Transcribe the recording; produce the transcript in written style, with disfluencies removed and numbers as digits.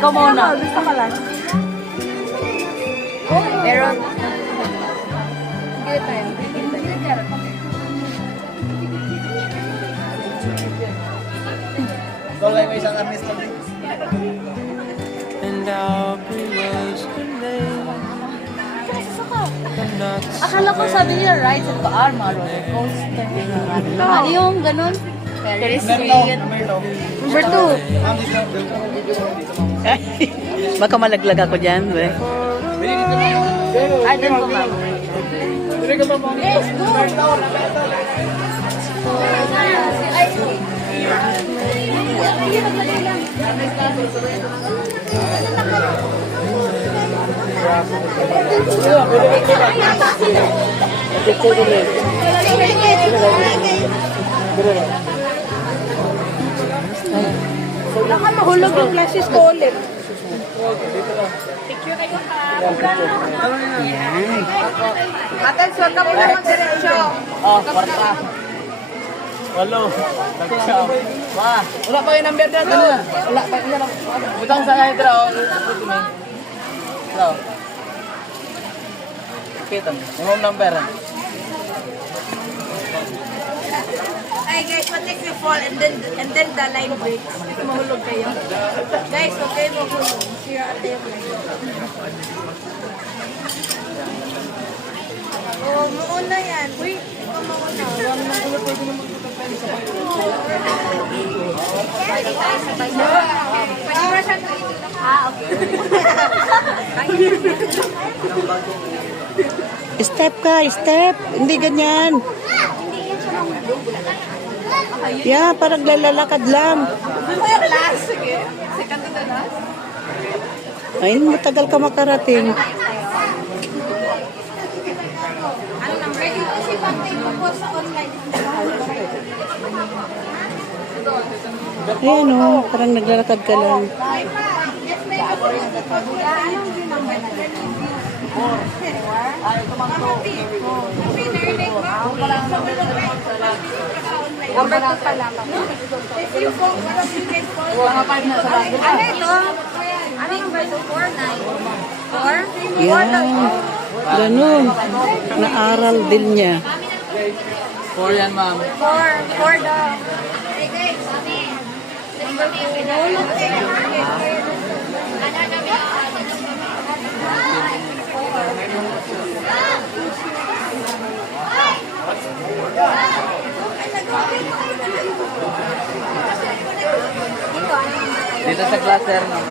Ikaw muna. Gusto ka lang. Pero, Good time. Tulay mo isang artista din. And Aubrey was her name. And not akala ko sabi niya ride sa Arma roller coaster. Ano yung ganun? Ferris wheel. Number 2. Ma'am, dito. Baka malaglag ako dyan, we. Ay, doon po ma'am. Yes, go! Baka mahulog yung glasses ko ulit. Ate, swag ka muna mag-diretsyo. Oh, kwarta. Walo. Tagsa. Ma, wala pa yung number na to. Wala pa yung butang sa hydra. Hello. Kita mo. Yung number. Ay guys, what if you fall and then the line breaks? Mahulog kayo. Guys, huwag kayo mahulog. Sira ate yung line. Oh, mauna yan. Uy, ikaw mauna. Pwede tayo sabay. Pwede ba siya ito? Okay. Step ka, step. Hindi ganyan. Yeah, parang lalakad lang. Last, sige. Second to the last. Ay, matagal ka makarating. Ano number? Pwede ko si Pantay po sa online. Ayan o, parang naglalakad ka lang. Yes, may ako rin. Anong view number na din? Ay, tumanto. Number 2 pa lang. If you fall, what if you guys fall? Mga 5 na sa lahat. Ano ito? Ano yung verse 4? 9? 4? Yan. Ganun. Naaral din niya. 4 yan, ma'am. 4 daw. Hey guys, number 4. Dito sa cluster, no?